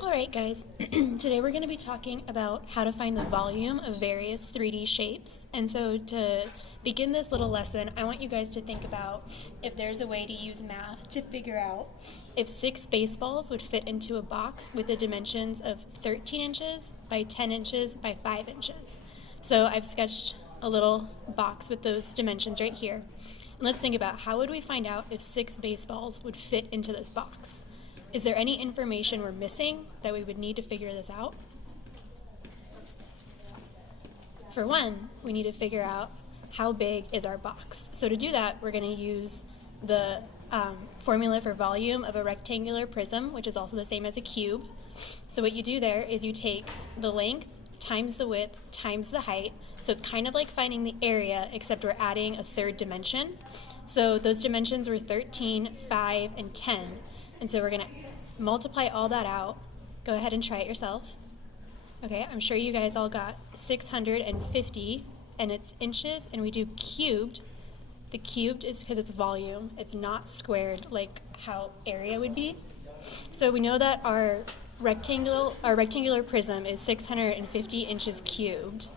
Alright guys, today we're going to be talking about how to find the volume of various 3D shapes. And so to begin this little lesson, I want you guys to think about if there's a way to use math to figure out if 6 baseballs would fit into a box with the dimensions of 13 inches by 10 inches by 5 inches. So I've sketched a little box with those dimensions right here. And let's think about how would we find out if 6 baseballs would fit into this box. Is there any information we're missing that we would need to figure this out? For one, we need to figure out how big is our box. So to do that, we're going to use the formula for volume of a rectangular prism, which is also the same as a cube. So what you do there is you take the length times the width times the height. So it's kind of like finding the area, except we're adding a third dimension. So those dimensions were 13, 5, and 10. And so we're going to multiply all that out. Go ahead and try it yourself. Okay, I'm sure you guys all got 650, and it's inches, and we do cubed. The cubed is because it's volume. It's not squared like how area would be. So we know that our rectangular prism is 650 inches cubed.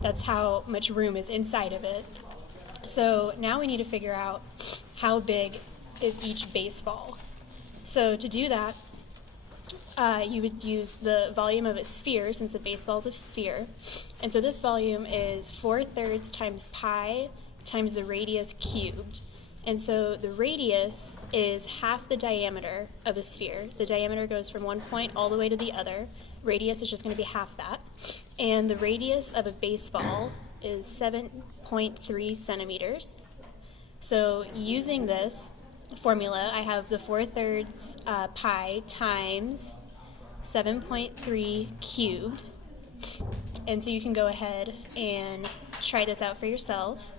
That's how much room is inside of it. So now we need to figure out how big is each baseball. So to do that, you would use the volume of a sphere, since a baseball is a sphere. And so this volume is 4/3 times pi times the radius cubed. And so the radius is half the diameter of a sphere. The diameter goes from one point all the way to the other. Radius is just going to be half that. And the radius of a baseball is 7.3 centimeters. So using this formula, I have the 4/3 pi times 7.3 cubed. And so you can go ahead and try this out for yourself.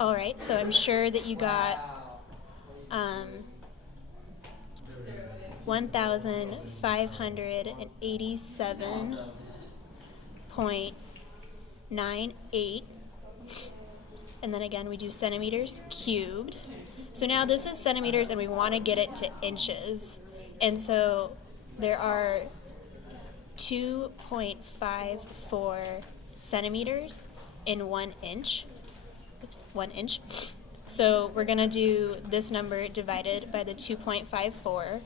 All right, so I'm sure that you got 1,587.98. And then again, we do centimeters cubed. So now this is centimeters, and we want to get it to inches. And so there are 2.54 centimeters in 1 inch. Oops, 1 inch. So we're going to do this number divided by the 2.54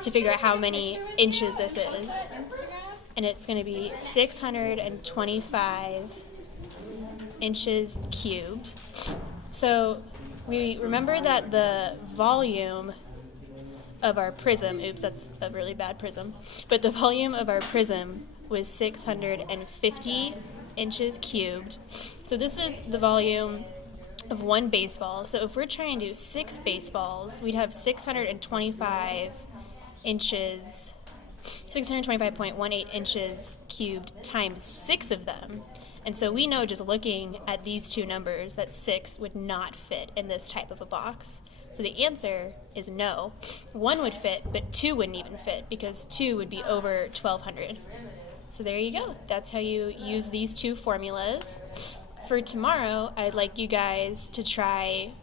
to figure out how many inches this is. And it's going to be 625 inches cubed. So we remember that the volume of our prism, oops, that's a really bad prism, but the volume of our prism was 650 inches cubed. So this is the volume of one baseball. So if we're trying to do 6 baseballs, we'd have 625 inches, 625.18 inches cubed times 6 of them. And so we know, just looking at these two numbers, that 6 would not fit in this type of a box. So the answer is no. 1 would fit, but 2 wouldn't even fit, because 2 would be over 1,200. So there you go. That's how you use these two formulas. For tomorrow, I'd like you guys to try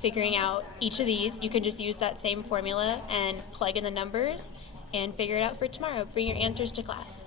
figuring out each of these. You can just use that same formula and plug in the numbers and figure it out for tomorrow. Bring your answers to class.